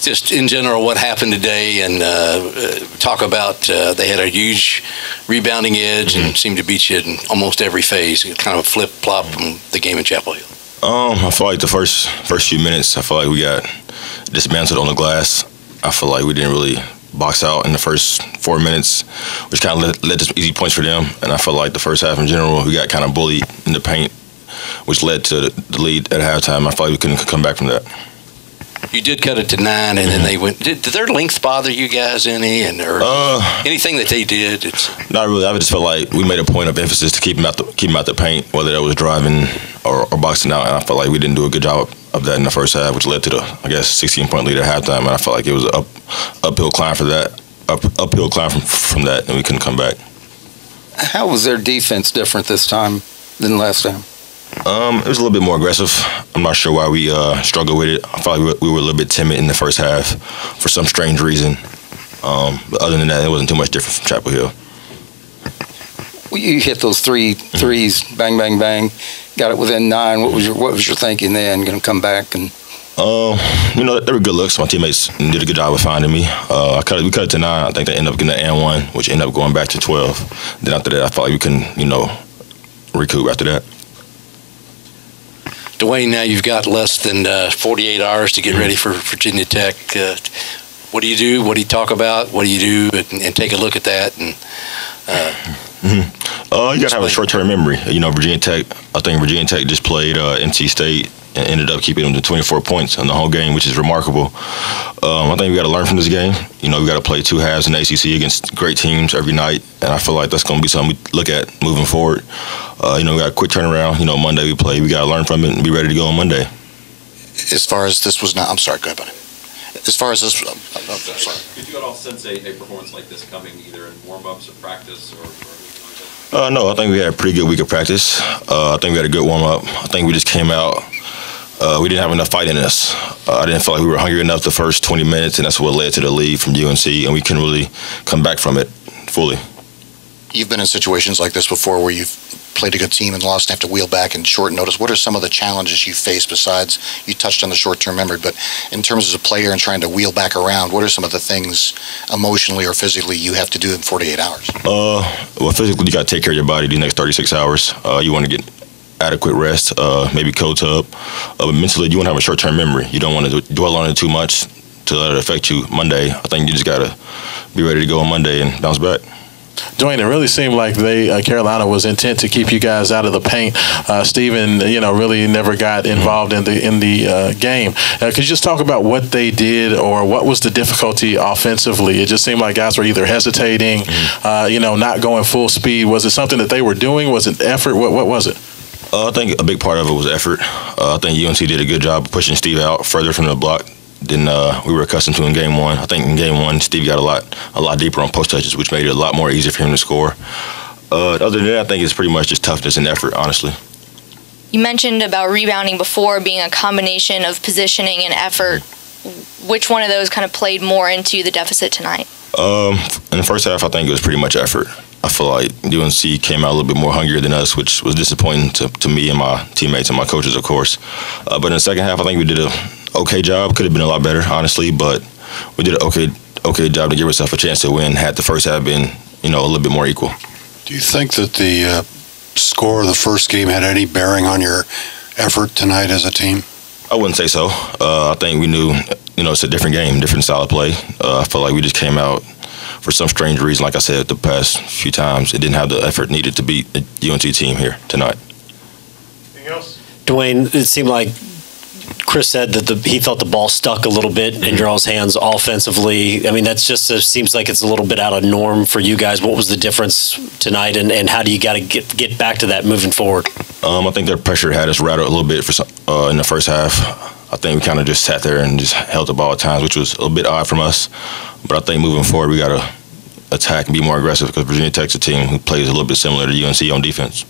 Just in general, what happened today, and talk about they had a huge rebounding edge and seemed to beat you in almost every phase. Kind of a flip-flop from the game in Chapel Hill. I feel like the first few minutes, I feel like we got dismantled on the glass. I feel like we didn't really box out in the first 4 minutes, which kind of led to some easy points for them. And I felt like the first half in general, we got kind of bullied in the paint, which led to the lead at halftime. I felt like we couldn't come back from that. You did cut it to 9, and then they went. Did their length bother you guys any, or anything that they did? Not really. I just felt like we made a point of emphasis to keep them out the paint, whether that was driving or boxing out. And I felt like we didn't do a good job of that in the first half, which led to the 16-point lead at halftime. And I felt like it was an uphill climb for that, uphill climb from that, and we couldn't come back. How was their defense different this time than last time? It was a little bit more aggressive. I'm not sure why we struggled with it. I felt like we were a little bit timid in the first half for some strange reason. But other than that, it wasn't too much different from Chapel Hill. Well, you hit those threes, bang, bang, bang. Got it within 9. What was your thinking then? Going to come back and? They were good looks. My teammates did a good job of finding me. We cut it to 9. I think they ended up getting an and 1, which ended up going back to 12. Then after that, I felt like we couldn't, recoup after that. Dwayne, now you've got less than 48 hours to get ready for Virginia Tech. What do you do? What do you talk about? What do you do? And take a look at that. And you got to have a short-term memory. Virginia Tech. I think Virginia Tech just played NC State and ended up keeping them to 24 points in the whole game, which is remarkable. I think we got to learn from this game. We got to play 2 halves in the ACC against great teams every night, and I feel like that's going to be something we look at moving forward. We got a quick turnaround. Monday we play. We got to learn from it and be ready to go on Monday. As far as this was not, I'm sorry, go ahead, buddy. As far as this, I'm sorry. Could you at all sense a performance like this coming either in warm-ups or practice or anything like that? No, I think we had a pretty good week of practice. I think we had a good warm-up. I think we just came out. We didn't have enough fight in us. I didn't feel like we were hungry enough the first 20 minutes, and that's what led to the lead from UNC, and we couldn't really come back from it fully. You've been in situations like this before where you've played a good team and lost and have to wheel back in short notice. What are some of the challenges you face besides, you touched on the short-term memory, but in terms as a player and trying to wheel back around, what are some of the things emotionally or physically you have to do in 48 hours? Well, physically, you got to take care of your body these next 36 hours. You want to get adequate rest, maybe cold tub. But mentally, you want to have a short-term memory. You don't want to dwell on it too much to let it affect you Monday. I think you just got to be ready to go on Monday and bounce back. Dwayne, it really seemed like Carolina was intent to keep you guys out of the paint. Stephen, really never got involved in the game. Could you just talk about what they did, or what was the difficulty offensively? It just seemed like guys were either hesitating, not going full speed. Was it something that they were doing? Was it effort? What was it? I think a big part of it was effort. I think UNC did a good job of pushing Steve out further from the block than we were accustomed to in Game 1. I think in Game 1, Steve got a lot deeper on post touches, which made it a lot more easier for him to score. Other than that, I think it's pretty much just toughness and effort, honestly. You mentioned about rebounding before being a combination of positioning and effort. Which one of those kind of played more into the deficit tonight? In the first half, I think it was pretty much effort. I feel like UNC came out a little bit more hungrier than us, which was disappointing to me and my teammates and my coaches, of course. But in the second half, I think we did an okay job. Could have been a lot better, honestly, but we did an okay job to give ourselves a chance to win. Had the first half been, a little bit more equal. Do you think that the score of the first game had any bearing on your effort tonight as a team? I wouldn't say so. I think we knew, it's a different game, different style of play. I felt like we just came out for some strange reason. Like I said the past few times, it didn't have the effort needed to beat the UNC team here tonight. Anything else? Dwayne, it seemed like Chris said that he felt the ball stuck a little bit in your all's hands offensively. I mean, that's just seems like it's a little bit out of norm for you guys. What was the difference tonight, and how do you got to get back to that moving forward? I think their pressure had us rattled a little bit in the first half. I think we kind of just sat there and just held the ball at times, which was a little bit odd from us. But I think moving forward, we got to attack and be more aggressive because Virginia Tech's a team who plays a little bit similar to UNC on defense.